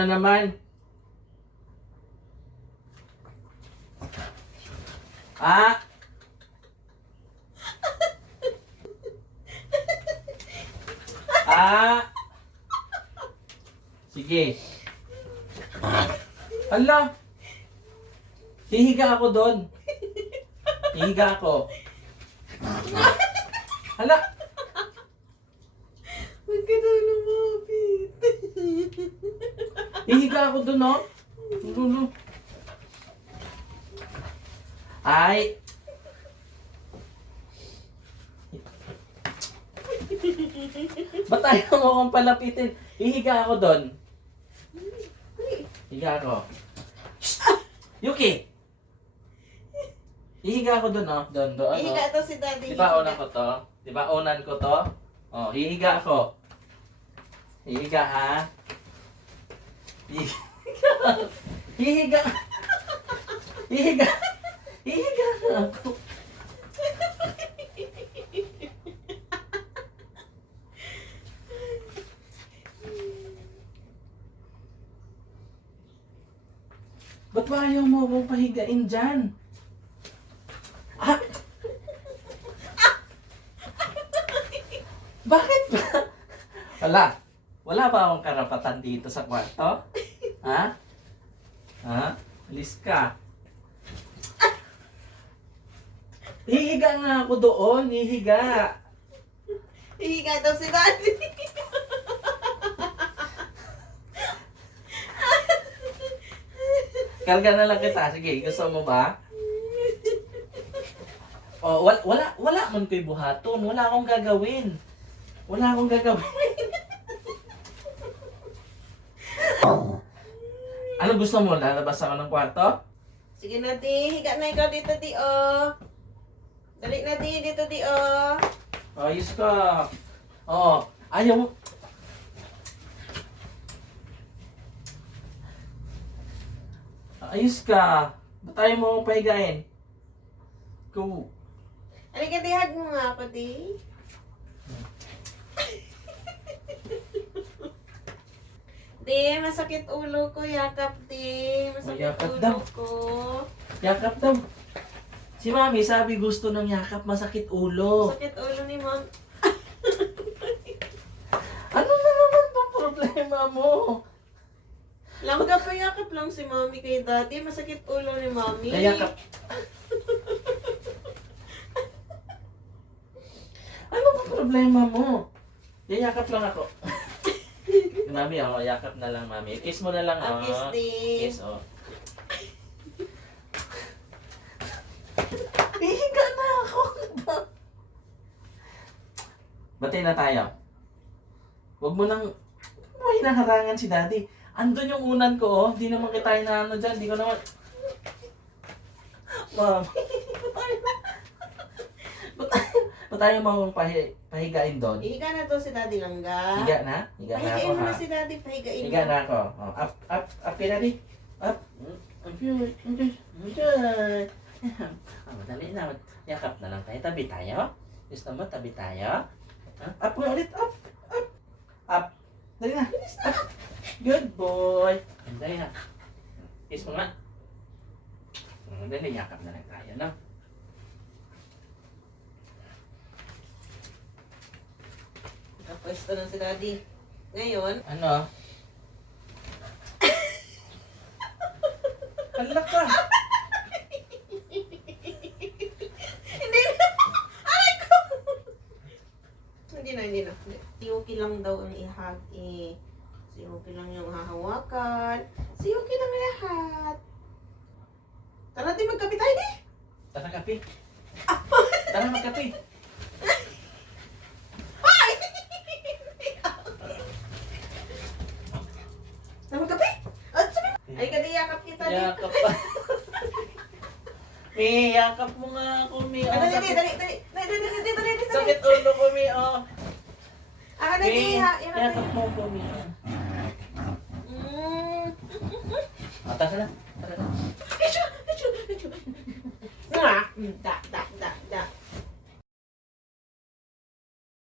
na naman. Ah! Ah! Sige. Hala! Hihiga ako doon. Hihiga ako. Hala! Huwag ka daw lumapit. Hihiga ako doon, no? Lulu. Ay! Ba't ayaw mo akong palapitin? Hihiga ako doon. Higa ako. Shh! Yuki! Hihiga ako doon, oh. Doon, doon. Hihiga to si Daddy. Diba unan ko to? Diba unan ko to? Oh, hihiga ako. Hihiga, ha? Hihiga. Hihiga. Hihiga. Hihiga ako. Ba't ba ayaw mo akong pahigain dyan? Ah! Bakit ba? Wala ba akong karapatan dito sa kwarto? Ha? Ha? Alis ka. Hihiga nga ako doon, hihiga. Hihiga daw si Daddy. Karga na lang kita. Sige, gusto mo ba? Oh, wala man ko'y buhaton. Wala akong gagawin. Wala akong gagawin. Ano gusto mo? Lalabas ako ng kwarto? Sige na, Di. Higa na ikaw dito, Di, oh. Dali na, Di. Dito, Di, oh. Ayos ka. Oo. Ayaw mo. Ayos ka. Ba't tayo mo akong pahigain? Go. Halika, Di. Hug mo nga ako, Di. Di, masakit ulo ko. Yakap, Di. Masakit Yakap ulo daw. ko. Yakap daw. Si Mami sabi gusto ng yakap, masakit ulo. Masakit ulo ni Mom. Ano na naman bang problema mo? Langga pa yakap lang si Mommy kay Daddy. Masakit ulo ni Mommy. Yakap. Ano bang problema mo? Yayakap lang ako. Mami, oh, yakap na lang, Mami. Kiss mo na lang, oh. Kiss, Di. Kiss, oh. Hihiga na ako. Batay na tayo. Huwag mo nang hinaharangan si Daddy. Andun yung unan ko, oh. Hindi naman kita inaano dyan. Hindi ko naman... Ma'am. Ba't ayaw mo pahigain doon? Higa na to si Daddy Langga. Higa na? Higa na ako, Pahigain mo ha? na si Daddy. Pahigain Higa mo. na ako. Oh, up ka, Daddy. Up. Madali na. Yakap na lang tayo. Tabi tayo. Gusto mo, tabi tayo? Up nga ulit. Up. Up. Dali na. Up. Good boy. Dali na. Kiss mo nga. Dali, yakap na lang tayo, no? Pwesto na si Daddy. Ngayon, Ano? Hala ka. hindi na. Aray ko! Hindi na. Si Yuki lang daw ang ihag. Si Yuki lang yung hahawakan. Si Yuki lang lahat. Tara, di magkape tayo, di. Tara, kape. Tara, magkape. Tara, magkape. Ay, kadiyakap kita dito. Yakap pa. Mi, yakap mo nga ako, Mi. Oh, Dali, sakit, dali. sakit ulo ko, Mi. Oh. Ako na, Mi, di. yakap mo ko, Mi. Tara na. Tara na. Mwah!